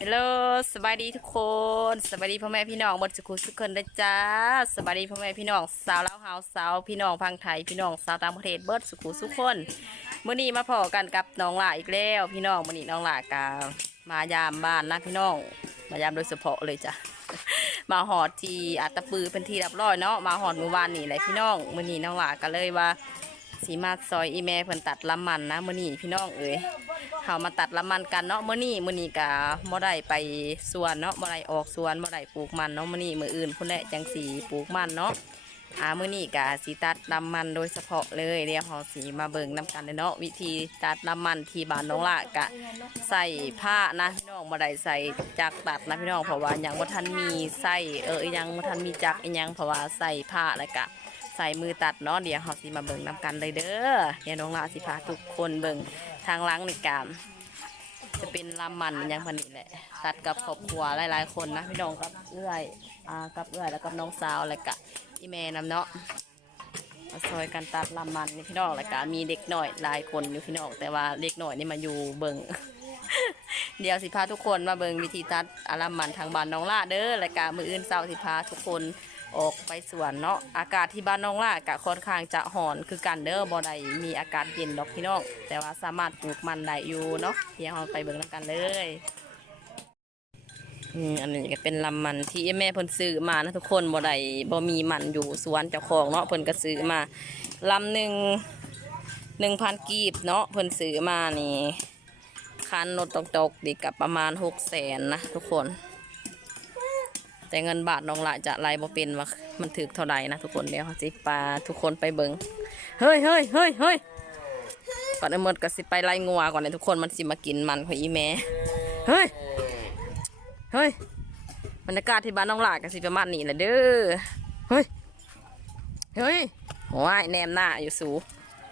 ฮัลโหลสบายดีทุกคนสบายดีพ่อแม่พี่น้องบนสุขุสุขคนนะจ้าสบายดีพ่อแม่พี่น้องสาวลาวเฮาสาวพี่น้องพังไทยพี่น้องสาวต่างประเทศเบิร์ดสุขุสุขคนเมื่อนี้มาพอกันกับน้องหล่าอีกแล้วพี่น้องเมื่อนี้น้องหล่ากามายามบ้านนะพี่น้อง มายามโดยเฉพาะเลยจ้ะมาหอดทีอัตปือเป็นทีรียบร้อยเนาะมาหอดเมื่อวานนี่แหละพี่น้องเมื่อนี้น้องหล่าก็เลยว่าสีมาซอยอีแม่เพิ่นตัดลำมันนะเมื่อนี้พี่น้องเอ๋ย เขามาตัดละมันกันเนาะมื้อนี้มื้อนี้ก็บ่ได้ไปสวนเนาะบ่ได้ออกสวนบ่ได้ปลูกมันเนาะมื้อนี้มืออื่นพุ่นแหละจังสีปลูกมันเนาะอ่ามื้อนี้ก็สิตัดลำมันโดยเฉพาะเลยเดี๋ยวเฮาสิมาเบิ่งนํกันเลยเนาะวิธีตัดลำมันที่บ้านน้องละกะใส่ผ้านะพี่น้องบ่ได้ใส่จักตัดนะพี่น้องเพราะว่ายังบ่ทันมีใส่เออยังบ่ทันมีจักยังเพราะว่าใส่ผ้าแล้วก็ใส่มือตัดเนาะเดี๋ยวเฮาสิมาเบิ่งนํกันเลยเด้อเดี๋ยวน้องละสิพาทุกคนเบิ่ง ทางล้างในการจะเป็นลำมันอย่างพันนี้แหละ ตัดกับครอบครัวหลายๆคนนะพี่น้องกับเอื้อยอ่ากับเอื้อยแล้วกับน้องสาวแล้วก็อีแม่นำเนาะมาซอยกันตัดลำมันนี่พี่น้องแล้วก็มีเด็กหน่อยหลายคนอยู่พี่น้องแต่ว่าเด็กหน่อยนี่มาอยู่เบิงเดี๋ยวสิพาทุกคนมาเบิงวิธีตัดอาลำมันทางบ้านน้องล่าเด้อแล้วก็มืออื่นเศร้าสิพาทุกคน ออกไปสวนเนาะอากาศที่บ้านน้องล่ากะค่อนข้างจะห่อนคือกันเด้อบ่ได้มีอากาศเย็นดอกพี่น้องแต่ว่าสามารถปลูกมันได้อยู่เนาะเดี๋ยวเราไปเบิ่งนำกันเลยอืมอันนี้ก็เป็นลำมันที่แม่เพิ่นซื้อมานะทุกคนบ่ได้บ่มีมันอยู่สวนเจ้าของเนาะเพิ่นก็ซื้อมาลำหนึ่งหนึ่งพันกีบเนาะเพิ่นซื้อมานี่คันรถตกๆดีกับประมาณหกแสนนะทุกคน แต่เงินบาทน้องละจะไล่บ่เป็นว่ามันถึกเท่าไหร่นะทุกคนเดี๋ยวสิปาทุกคนไปเบิงเฮ้ยเฮ้ยเฮ้ยเฮ้ยก่อนไอ้หมดก็สิไปไล่งัวก่อนเลยทุกคนมันสิมากินมันของอีแม่เฮ้ยเฮ้ยบรรยากาศที่บ้านน้องหลาก็สิประมาณนี้แหละเด้อเฮ้ยเฮ้ยว้ายแนมหน้าอยู่สู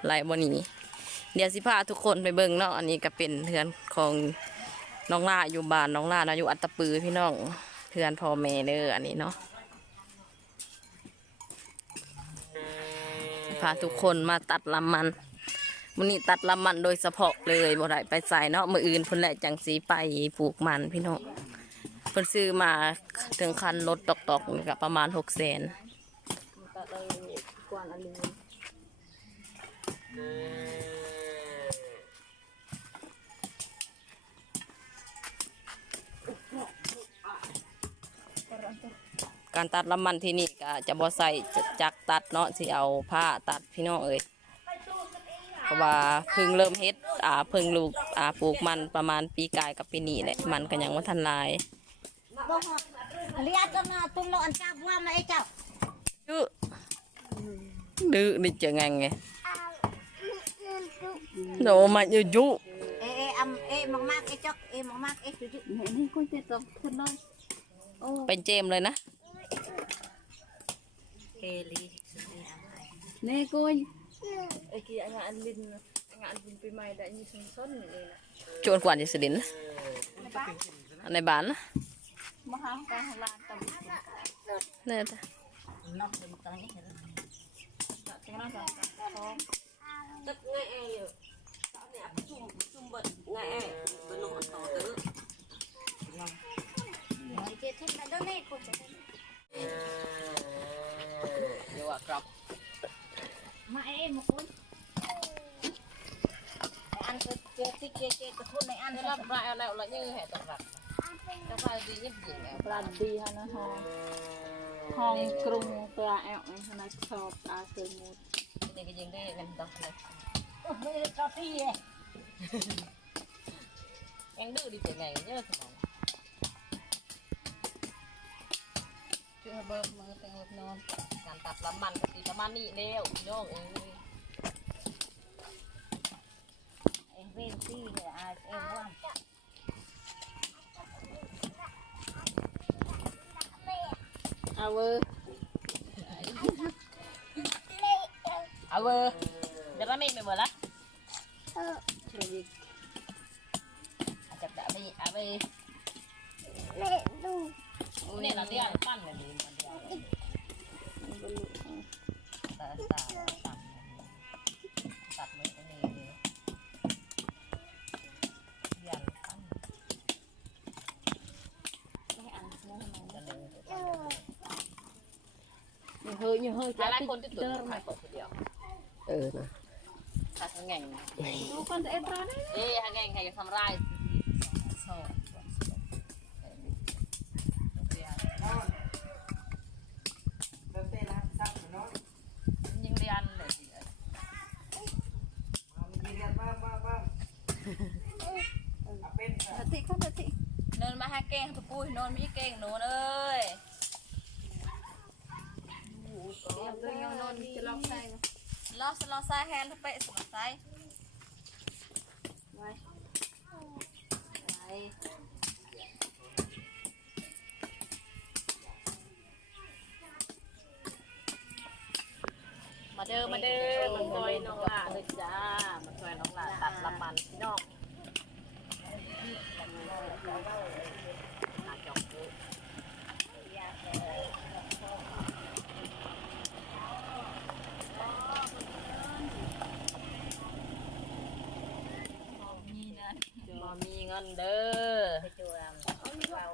ไล่บ่หนีเดี๋ยวสิพาทุกคนไปเบิ่งเนาะอันนี้ก็เป็นเทือนของน้องล่าอยู่บ้านน้องล่านะอยู่อัตตปือพี่น้อง เพื่อนพ่อแม่เด้ออันนี้เนาะพาทุกคนมาตัดลำมันมันนี้ตัดลำมันโดยเฉพาะเลยบ่ได้ไปใส่เนาะมืออื่นเพิ่นแหละจังสีไปปลูกมันพี่น้องเพิ่นซื้อมาถึงคันรถตอกๆนี่ก็ประมาณหกแสน การตัดลำมันที่นี่ก็จะบ่ใส่จักรตัดเนาะสิเอาผ้าตัดพี่น้องเอ้ยเพราะว่าเพิ่งเริ่มเฮ็ดอ่าเพิ่งลูกอ่าปลูกมันประมาณปีกายกับปีนี้แหละมันก็ยังว่าทันหลาย lihat na tulo ang sabwa ma ikaw ดื้อดื้อนี่จะไงไงโนมาอยู่ยุ eh eh am eh magmak ichok eh magmak eh tuju นี่คุณจะตบขึ้นเลยไปเจมเลยนะ keli นี่คุณไอ้กี้อันอันลินอันอันลินปีใหม่ได้ยี่สิบส้นเลยนะชวนกวนจะ สดินนะอันในบ้านนะมาหาการลานตำเนี่ยจ้ะ tức ngay ai rồi sao nè chung chung bật ngay ai bật nổ tỏ tứ ke thun na do ne ko เดี๋ยวว่าครับ ma eh mo kun an ke ke ti ke ke ko thun ne an รับรายเอาแล้วแล้วยังแห่ตัดรับจะไปดียิ่งยิ่งแล้วปลาดีฮะนะฮะห้องกรุงปลาแอลฮะนะชอบปลาเสือมูดนี่ก็ยิงได้กันต่อเลย me ka ti eh ยังดื้อดีเป็นไงเยอะสมอง เบิกมือเต็งนอนการตัดลำมันก็ตีประมาณนี้แล้วพี่น้องเอ้ย eh ven ti eh eh buam เอาเวอร์เอาเวอร์เดี๋ยวเราไม่ไปเบอร์ละอาจจะจะไปเอาไม่เราเดี๋ยวปั้นกันดีมันเอรงนี้เลยเดี๋ยวปั้น నేను అదే అనుకోనండి hơi nhiều hơi cái con tích tơ mà ừ nè ทางแง่งนี่ดูคนจะเอ็ดร้อนเอ้ยทางแง่งให้กับทำไร หาเก่งตัวปุ้ยนนมีเก่งหนูเอ้ยเดี๋ยวเรื่องนอนจะลองใส่ลอสลอซ้ายแฮนทุกเปะสลอซ้ายไว้มาเด้อมาเด้อมาซอยน้องหลาเลยจ้ามาซอยน้องหลาตัดละมันพี่น้อง บ่มีเงินเด้อตัวเรา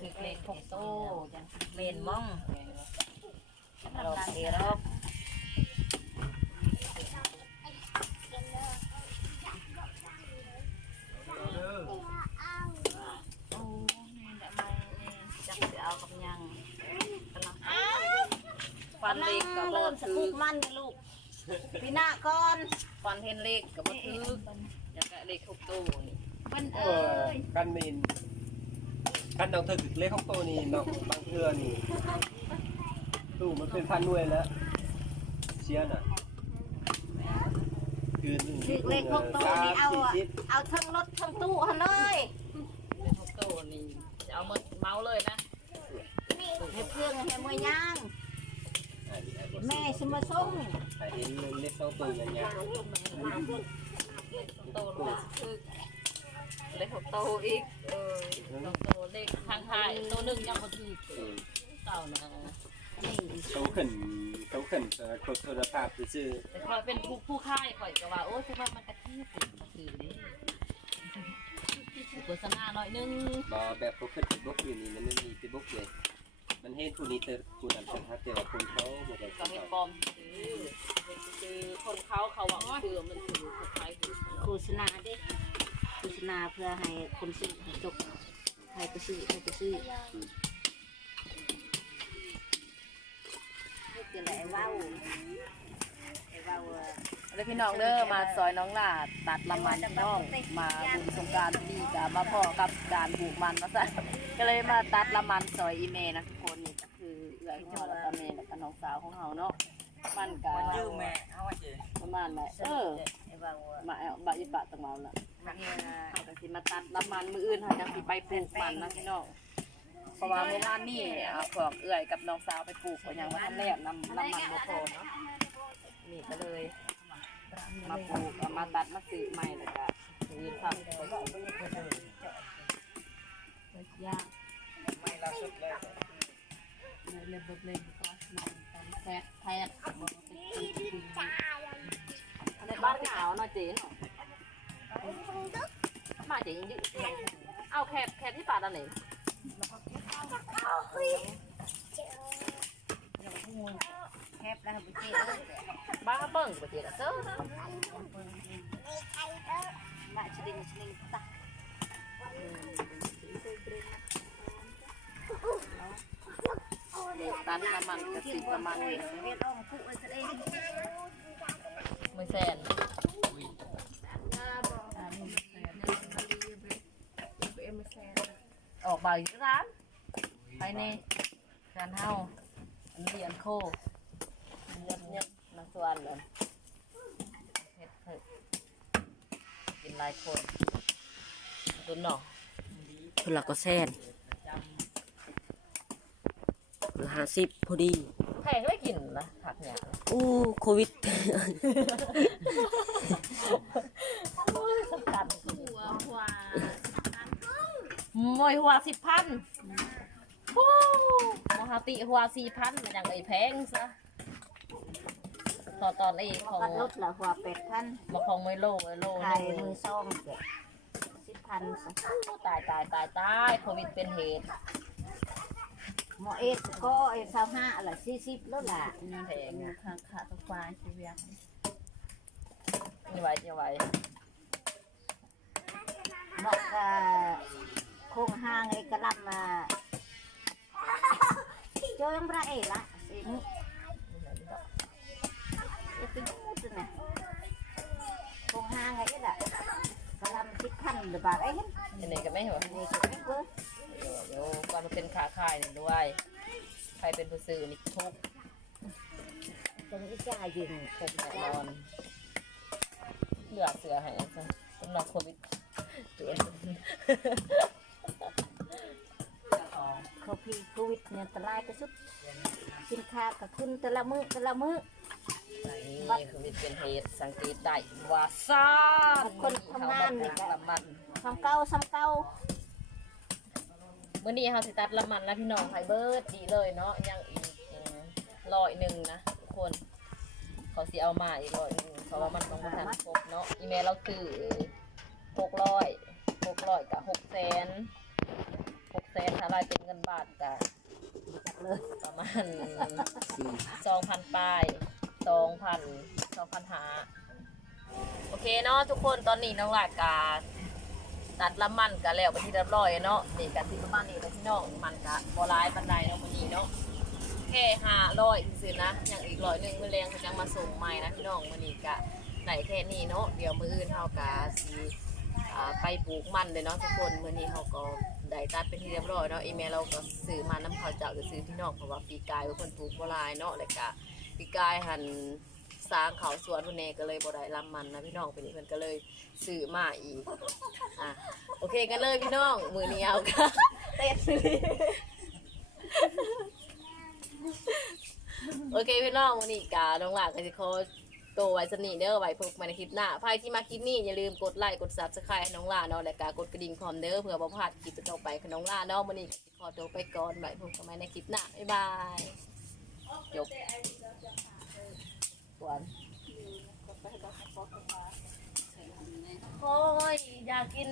ถือเลขหกโต้จังเมนม่องเราเสียแล้ว โอ้นี่แหละไม่จักจะเอากับยัง ฟันเล็กกับบ่เริ่มสถืกุอกมันลูกพี่หน้าก่อนฟันเห็นเล็กกับบ่ถืออยากได้เลขหกโต้นี่มันเอเอ้อยกันมีนกันน้องเธอถึกเลขของตัวนี้เนาะบางเทื่อนี่ตู้มันเป็นพันหน่วยแล้วเชียน่ะคือหนึ่งถึกเลขพวกตัวนี้เอาอะสี่สิบเอาทั้งรถทั้งตู้หันเลยเลขหกโต้นี่จะเอามาเมาเลยนะ ให้เพื่อนให้มวยย่างอ่าดีอะ แม่สิมาส่งอ่าเห็นเลขสองตัวอย่างเงี้ยโต้เลยคือเลขหกโต้อีกเออหกโต้เลขทางท้ายโต้หนึ่งยังบ่ถืออืมเต่านะนี่เขาขึ้นเขาขึ้นเอ่อกดโทรศัพท์ซื่อแต่คอยเป็นผู้ผู้ค่ายคอยก็ว่าโอ้ยแต่ว่ามันกระทืบมาถือนี่โฆษณาหน่อยนึงๆบ่แบบเขาขึ้นเฟซบุ๊กอยู่นี่มันไม่มีเฟซบุ๊กเลย มันเห็นผู้นี้เตอผู้นั้นเป็นฮักแต่ว่าคนเขาบ่ได้ก็เขาเห็นปลอมถือคือคนเขาเขาว่ามันคือมันถือผู้ค่ายถือโฆษณาเด้โฆษณาเพื่อให้คนซื้อให้จบใครไปซื้อใครไปซื้อนี่คือแหละไอ้ว่าวไอ้ว่าวอะ แล้วพี่น้องเด้อมาซอยน้องหลาตัดละมันพี่น้องมาบุญสงกรารดีกับมาพ่อกับการปลูกมันมาซะก็เลยมาตัดละมันซอยอีเมนะทุกคนนี่ก็คือเอื้อยพ่อแล้วก็แม่แล้วก็น้องสาวของเฮาเนาะมันก็ยืมแม่เอาไว้เจอประมาณนั้นเออไอ้ว่าวอมาเอาบะอีปะตะเมาละเขาก็สิมาตัดละมันมืออื่นเขาจังสิไปปลูกมันนะพี่น้องเพราะว่าเมื่อวานนี่เอาพวกเอื้อยกับน้องสาวไปปลูกก็ยังว่าทันแรกนำน้ำมันบ่พอเนาะนี่ก็เลย มาปลูกเอามาตัดมาซื้อใหม่แล้วก็ซื้อทำไปก็ยากไม่ล่าสุดเลยเลยเลยบดเลยก็นอนกันแทะแทะบอกว่าเป็นปีปีในบ้านหนาวเนาะเจ๊เนาะมาเจ๊ยังยืดเอาแคบแคบที่ป่าตอนไหน แคบแล้วไปเจ๊บ้าเบิ่งกว่าเจ๊กะเซ้อมาชลิงชลิงตะตันน้ำมันกระสิบประมาณนี้เฮ็ดอ้อมคุเลยซะเองไม่แซนออกบ่ายร้านไปในการเฮาอันนี้อันโคเงียบเงียบมา ส่วนเลยเฮ็ดเฮ็ดกินหลายคนตุนเนาะคนละก็แซนห้าสิบพอดีแพงไม่กินนะผักเนี่ยอู้โควิดสำคัญหัวหัวมวยหัวสิบพันโอ้มหาติหัวสี่พันมันยังไงแพงซะต อนตอนไอ้ของกันลดละหัวเป็ดพันมาของไม่โลไอ้โลไข่นึงมือซ่องเจ็ดสิบพันซะตายตายตายตายโควิดเป็นเหตุหมอเอ็ดก็เอ็ดสาวห้าละสี่สิบแล้วล่ะแพงอะขาขาตะควายชีวิตนี่ไหวนี่ไหวเหมาะกับโครงห้างไอ้กระลำมาเจอยังไรเอ๋ละสิ เป็นพูดนะโครงห้างไอ้ละกระลำสิบพันหรือบาทไอ้เห็นอันนี้ก็ไม่หัวนี่ก็ไม่เกินเดี๋ยวก่อนมันเป็นขาขายนี่ด้วย ใครเป็นผู้ซื้อนี่ทุกจะมีจ่ายยิงทุกแน่นอนเหลือเสือให้ซะสำหรับโควิดจุดเขาพีโควิดเนี่ยอันตรายที่สุดสินค้าก็ขึ้นแต่ละมือแต่ละมือ นี่โควิดเป็นเหตุสังเกตได้ว่าซ่าคนทำงานนี่นี่ก็ละมันซ้ำเก่าซ้ำเก่าเมื่อนี้เฮาสิตัดละมันแล้วพี่น้องไฟเบิร์ดดีเลยเนาะยังอีกร้อยหนึ่งนะทุกคนเขาสิเอามาอีกร้อยหนึ่งเพราะว่ามันต้องมาทันครบเนาะอีเมลเราซื้อหกร้อยหกร้อยกับหกแสนหกแสนถ้าลายเป็นเงินบาทกับจักเลยประมาณสองพันปลาย สองพันสองพันหาโอเคเนาะทุกคนตอนนี้น้องหลาดกาตัดละมันกันแล้วไปที่เรียบร้อยเนาะนี่กันที่ประมาณนี้เลยพี่น้องมันกะบอลายบันไดเนาะวันนี้เนาะแค่ห้าร้อยซื่อนะอย่างอีกร้อยหนึ่งมือแรงเขายังมาส่งใหม่นะพี่น้องมือนี้กะไหนแค่นี้เนาะเดี๋ยวมืออื่นเฮากะสีไปปลูกมันเลยเนาะทุกคนมือนี้เฮาก็ได้ตัดเป็นที่เรียบร้อยเนาะอีเมลเราก็ซื้อมาน้ำเขาวเจ้าก็ซื้อพี่น้องเพราะว่าปีกายเป็นคนปลูกบัวลายเนาะแล้วก็ ปีกายหันสร้างเขาสวนพุ่นเนก็เลยบ่ได้ลำมันนะพี่น้องเป็นนี้เพิ่นก็เลยซื้อมาอีกอะโอเคกันเลยพี่น้องมือนี้เอาค่ะเต้นซื้อโอเคพี่น้องวันนี้กาน้องหลานกันสิโคโตวไว้สนิทเด้อไว้พบกันในคลิปหน้าใครที่มาคลิปนี้อย่าลืมกดไลค์กดซับสไครต์ให้น้องหลานเนาะและกากดกระดิ่งพร้อมเด้อเผื่อบ่พลาดคลิปต่อไปของน้องหลานเนาะวันนี้ก็สิขอตัวไปก่อนไว้พบกันใหม่ในคลิปหน้าบ๊ายบายจบ สวนโอ้ยอยากกิน